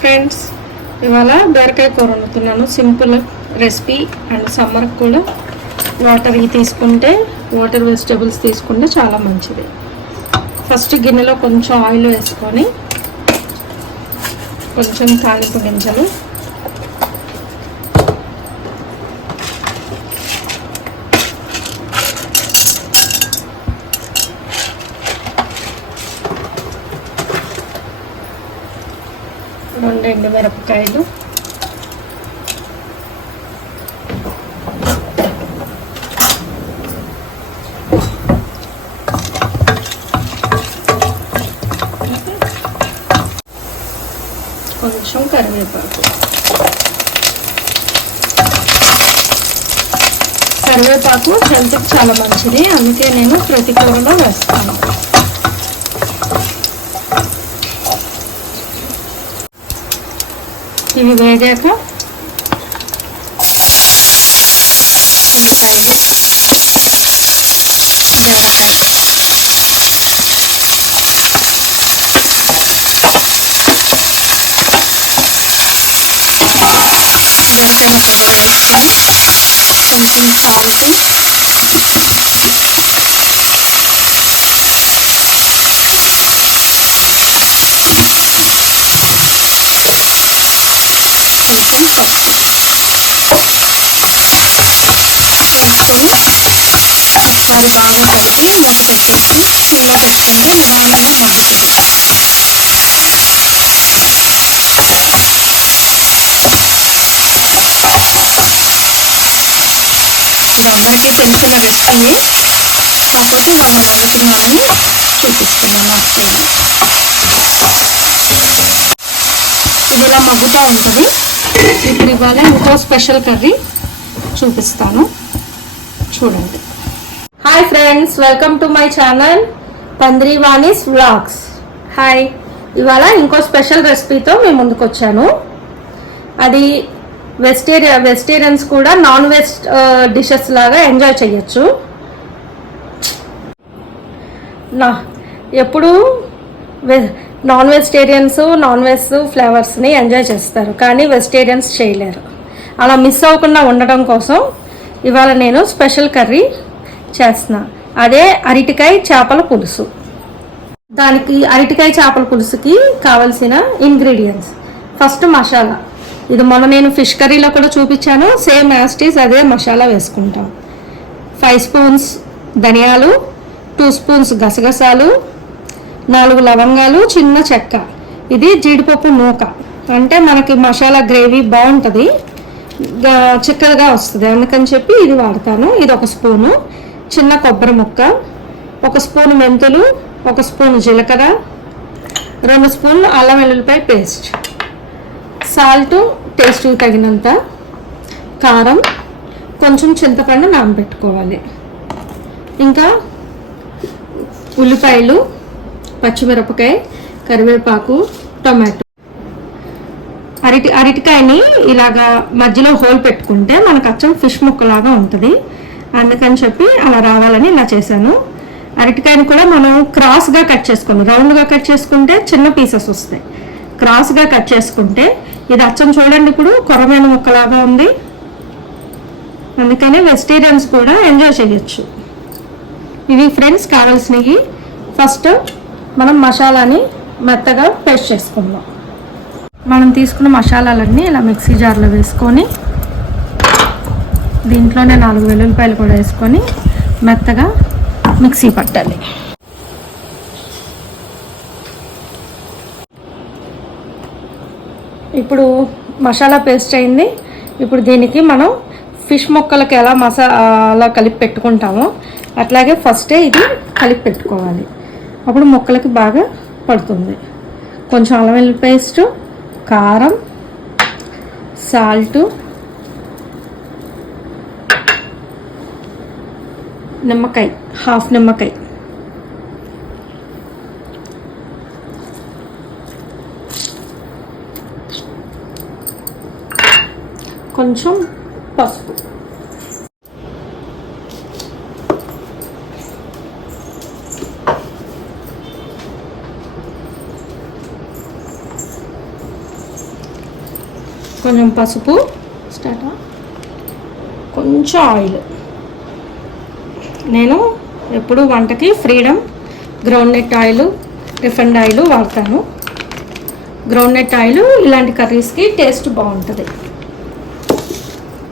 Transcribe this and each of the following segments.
Friends, ఇవాళ బీరకాయ కూర వండుతున్నాను. సింపుల్ రెసిపీ అండ్ సమ్మర్కి కూడా వాటర్ తీసుకుంటే వాటర్ వెజిటేబుల్స్ తీసుకుంటే చాలా మంచిది. ఫస్ట్ గిన్నెలో కొంచెం ఆయిల్ వేసుకొని కొంచెం తాలింపు గింజలు, రెండు ఎండుమిరపకాయలు, కొంచెం కరివేపాకు. కరివేపాకు హెల్త్కి చాలా మంచిది, అందుకే నేను ప్రతి కూరలో వేస్తాను. ఇవి వేగాక ఉల్లిపాయలు, బీరకాయ, బీరకాయలో కొద్దిగా వేసుకొని కొంచెం సాల్ట్, కొంచెం పసుపు వేసుకొని ఒకసారి బాగా కలిపి మూత పెట్టేసి సిమ్లో పెట్టుకుంటే నిదానంగా మగ్గుతుంది. ఇది అందరికీ తెలిసిన రెసిపీ, కాకపోతే మనం వండుతున్నామని చూపిస్తున్నాను. నాకు ఇది ఇలా మగ్గుతూ ఉంటుంది. ఇప్పుడు ఇవాళ ఇంకో స్పెషల్ కర్రీ చూపిస్తాను, చూడండి. Hi friends, welcome to my channel తంద్రి వాణీస్ వ్లాగ్స్. హాయ్, ఇవాళ ఇంకో స్పెషల్ రెసిపీతో మేము ముందుకు వచ్చాను. అది వెజిటేరియన్స్ కూడా నాన్ వెజ్ డిషెస్ లాగా ఎంజాయ్ చేయొచ్చు. ఎప్పుడు నాన్ వెజిటేరియన్స్ నాన్ వెజ్ ఫ్లేవర్స్ని ఎంజాయ్ చేస్తారు, కానీ వెజిటేరియన్స్ చేయలేరు. అలా మిస్ అవ్వకుండా ఉండడం కోసం ఇవాళ నేను స్పెషల్ కర్రీ చేస్తున్నా. అదే అరటికాయ చేపల పులుసు. దానికి అరటికాయ చేపల పులుసుకి కావలసిన ఇంగ్రీడియంట్స్. ఫస్ట్ మసాలా. ఇది మొన్న నేను ఫిష్ కర్రీలో కూడా చూపించాను, సేమ్ యాస్టీస్ అదే మసాలా వేసుకుంటాం. 5 స్పూన్స్ ధనియాలు, 2 స్పూన్స్ గసగసాలు, 4 లవంగాలు, చిన్న చెక్క. ఇది జీడిపప్పు నూక, అంటే మనకి మసాలా గ్రేవీ బాగుంటుంది, చిక్కగా వస్తుంది, అందుకని చెప్పి ఇది వాడతాను. ఇది 1 స్పూను. చిన్న కొబ్బరి ముక్క, 1 స్పూను మెంతులు, 1 స్పూను జీలకర్ర, 2 స్పూన్లు అల్లం వెల్లుల్లిపాయ పేస్ట్, సాల్ట్ టేస్ట్కి తగినంత, కారం, కొంచెం చింతపండు నానబెట్టుకోవాలి. ఇంకా ఉల్లిపాయలు, పచ్చిమిరపకాయ, కరివేపాకు, టొమాటో. అరటికాయని ఇలాగా మధ్యలో హోల్ పెట్టుకుంటే మనకు అచ్చం ఫిష్ ముక్కలాగా ఉంటుంది, అందుకని చెప్పి అలా రావాలని ఇలా చేశాను. అరటికాయని కూడా మనం క్రాస్గా కట్ చేసుకుని, రౌండ్గా కట్ చేసుకుంటే చిన్న పీసెస్ వస్తాయి. క్రాస్గా కట్ చేసుకుంటే ఇది అచ్చం చూడండి ఇప్పుడు కొరమైన ముక్కలాగా ఉంది, అందుకని వెజిటేరియన్స్ కూడా ఎంజాయ్ చేయొచ్చు. ఇవి ఫ్రెండ్స్ కావాల్సినవి. ఫస్ట్ మనం మసాలాని మెత్తగా పేస్ట్ చేసుకుందాం. మనం తీసుకున్న మసాలాలన్నీ ఇలా మిక్సీ జార్లో వేసుకొని దీంట్లోనే 4 వెల్లుల్లిపాయలు కూడా వేసుకొని మెత్తగా మిక్సీ పట్టాలి. ఇప్పుడు మసాలా పేస్ట్ అయింది. ఇప్పుడు దీనికి మనం ఫిష్ ముక్కలకి ఎలా మసాలా కలిపి పెట్టుకుంటామో అట్లాగే ఫస్టే ఇది కలిపి పెట్టుకోవాలి, అప్పుడు ముక్కలకి బాగా పడుతుంది. కొంచెం అల్లం వెల్లుల్లి పేస్టు, కారం, సాల్టు, నిమ్మకాయ, హాఫ్ నిమ్మకాయ, కొంచెం పసుపు, కొంచెం పసుపు, కొంచెం ఆయిల్. నేను ఎప్పుడు వంటకి freedom groundnut oil, refined oil వాడతాను. గ్రౌండ్నట్ ఆయిల్ ఇలాంటి కర్రీస్కి టేస్ట్ బాగుంటుంది.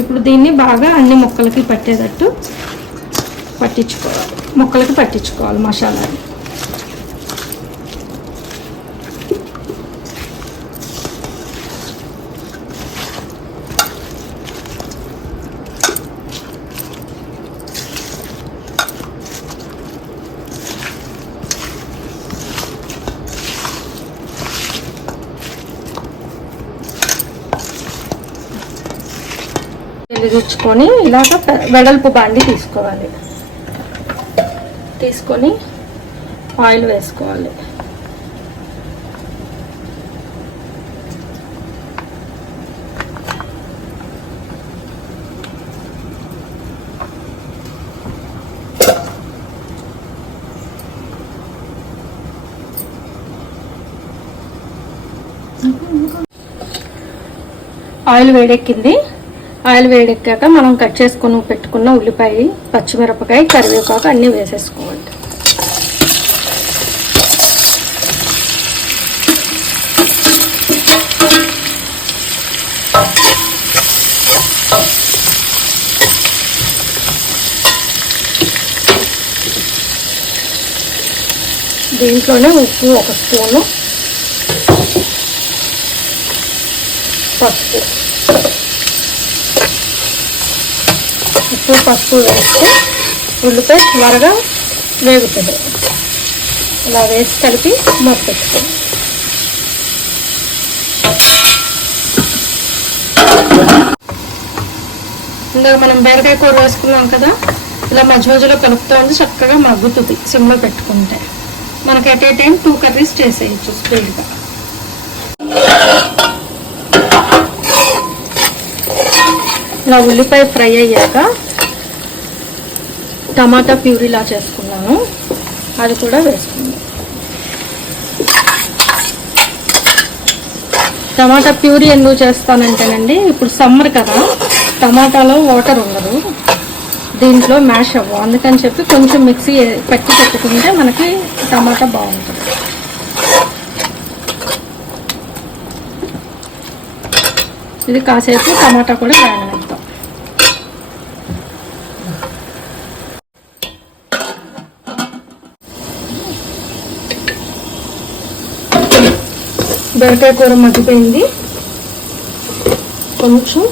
ఇప్పుడు దీన్ని బాగా అన్ని ముక్కలకి పట్టేటట్టు పట్టించుకోవాలి మసాలాని. వెలిగించుకొని ఇలాగ వెడల్పు బాండి తీసుకోవాలి. తీసుకొని ఆయిల్ వేసుకోవాలి. ఆయిల్ వేడెక్కింది. ఆయిల్ వేడెక్కాక మనం కట్ చేసుకొని పెట్టుకున్న ఉల్లిపాయ, పచ్చిమిరపకాయ, కరివేపాకు అన్నీ వేసేసుకోవాలి. దీంట్లోనే ఉప్పు 1 స్పూను, పసుపు వేస్తే ఉల్లిపాయ త్వరగా వేగుతుంది. ఇలా వేసి కలిపి మూత పెట్టుకోండి. ఇందాక మనం బీరకాయ కూర వేసుకున్నాం కదా, ఇలా మధ్య మధ్యలో కలుపుతూ ఉంది, చక్కగా మగ్గుతుంది. సిమ్లో పెట్టుకుంటే మనకి ఎట్ ఏ టైం 2 కర్రీస్ చేసేయచ్చు స్పీడ్గా. ఇలా ఉల్లిపాయ ఫ్రై అయ్యాక టమాటా ప్యూరీలా చేసుకున్నాను, అది కూడా వేసుకున్నాను. టమాటా ప్యూరీ ఎందుకు చేస్తానంటేనండి, ఇప్పుడు సమ్మర్ కదా, టమాటాలో వాటర్ ఉండదు, దీంట్లో మ్యాష్ అవ్వవు. అందుకని చెప్పి కొంచెం మిక్సీ పట్టి పెట్టుకుంటే మనకి టమాటా బాగుంటుంది. ఇది కాసేపు టమాటా కూడా వేగనిద్దాం. బీరకాయ కూర మగ్గిపోయింది. కొంచెం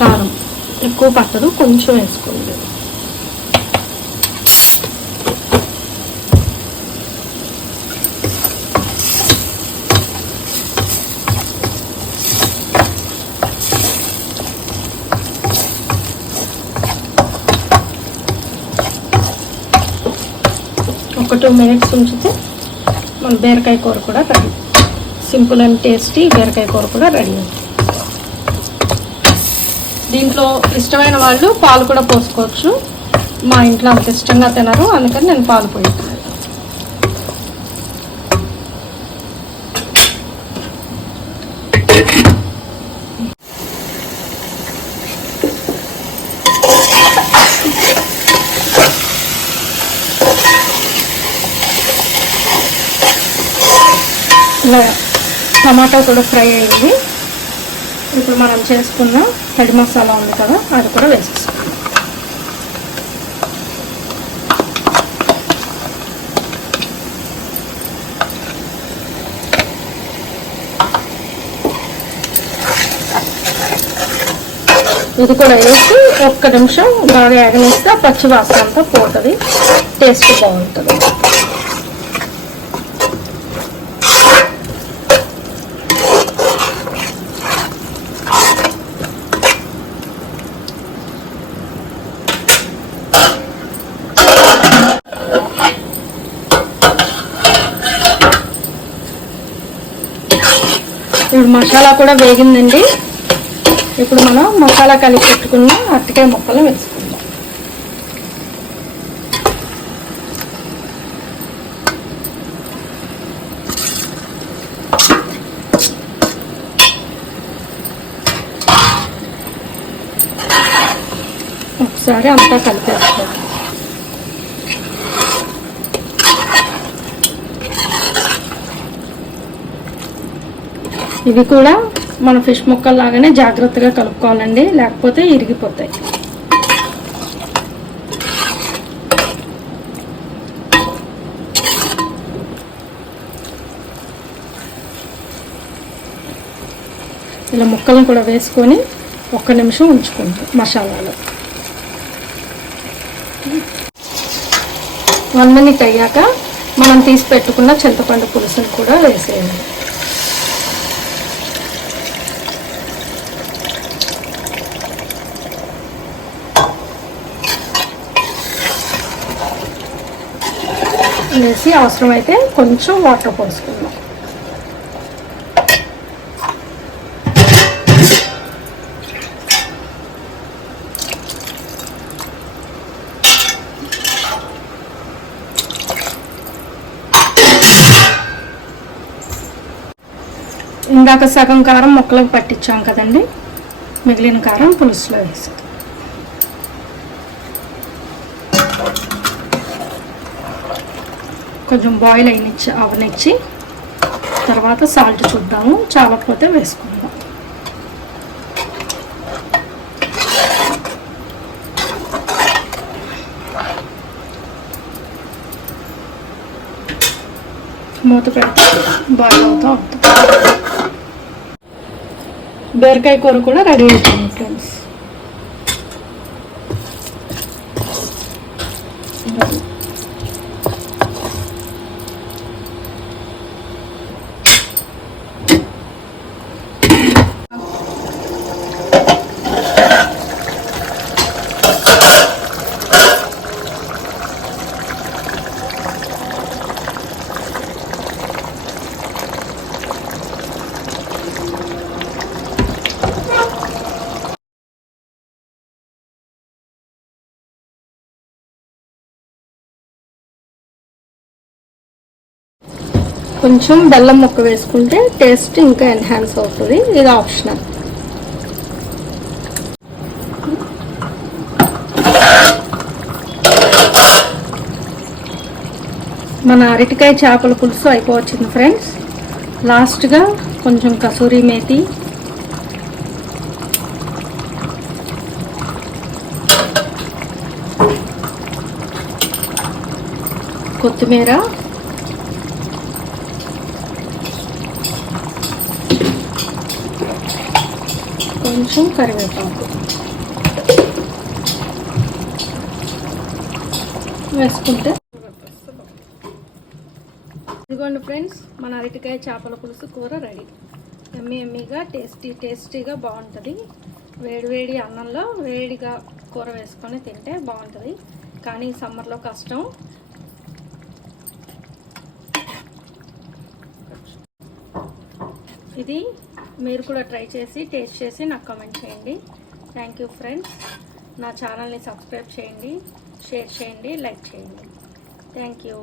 కారం, ఎక్కువ పట్టదు, కొంచెం వేసుకోండి. ఒక 2 మినిట్స్ ఉంచితే మన బీరకాయ కూర కూడా రెడీ. సింపుల్ అండ్ టేస్టీ బీరకాయ కూర కూడా రెడీ అవుతుంది. దీంట్లో ఇష్టమైన వాళ్ళు పాలు కూడా పోసుకోవచ్చు. మా ఇంట్లో అంత ఇష్టంగా తినరు, అందుకని నేను పాలు పోయిస్తాను. ఇలా టమాటా కూడా ఫ్రై అయింది. ఇప్పుడు మనం చేసుకున్న తడి మసాలా ఉంది కదా, అది కూడా వేసేస్తాం. ఇది కూడా వేసి 1 నిమిషం బాగా వేగనిస్తే పచ్చి వాసన అంతా పోతుంది, టేస్ట్ బాగుంటుంది. ఇప్పుడు మసాలా కూడా వేగిందండి. ఇప్పుడు మనం మసాలా కలిపి పెట్టుకున్న అరటికాయ ముక్కలు వేసుకుందాం. ఒకసారి అంతా కలిపేసుకోవాలి. ఇవి కూడా మన ఫిష్ ముక్కల్లాగానే జాగ్రత్తగా కలుపుకోవాలండి, లేకపోతే ఇరిగిపోతాయి. ఇలా ముక్కలను కూడా వేసుకొని 1 నిమిషం ఉంచుకుంటాం మసాలాలో. 1 మినిట్ అయ్యాక మనం తీసి పెట్టుకున్న చింతపండు పులుసును కూడా వేసేయాలి. వేసి అవసరమైతే కొంచెం వాటర్ పోసుకుందాం. ఇందాక సగం కారం ముక్కలకు పట్టించాం కదండి, మిగిలిన కారం పులుసులో వేసాం. కొంచెం బాయిల్ అవనిచ్చి తర్వాత సాల్ట్ చూద్దాము, చాలకపోతే వేసుకుందాం. మూత పెడితే బాయిల్ అవుతూ ఉంటుంది. బీరకాయ కూర కూడా రెడీ అవుతుంది ఫ్రెండ్స్. కొంచెం బెల్లం ముక్క వేసుకుంటే టేస్ట్ ఇంకా ఎన్హాన్స్ అవుతుంది. ఇది ఆప్షనల్. మన అరటికాయ చేపల పులుసు అయిపోవచ్చింది ఫ్రెండ్స్. లాస్ట్గా కొంచెం కసూరి మేతి, కొత్తిమీర, కొంచెం కరివేపాకు వేసుకుంటే ఇదిగోండి ఫ్రెండ్స్, మన అరటికాయ చేపల పులుసు కూర రెడీ. ఎమ్మీగా టేస్టీగా బాగుంటుంది. వేడివేడి అన్నంలో వేడిగా కూర వేసుకొని తింటే బాగుంటుంది. కానీ సమ్మర్లో కష్టం. ఇది మీరు కూడా ట్రై చేసి టేస్ట్ చేసి నాకు కామెంట్ చేయండి. Thank you friends. నా ఛానల్ని సబ్స్క్రైబ్ చేయండి, షేర్ చేయండి, లైక్ చేయండి. Thank you.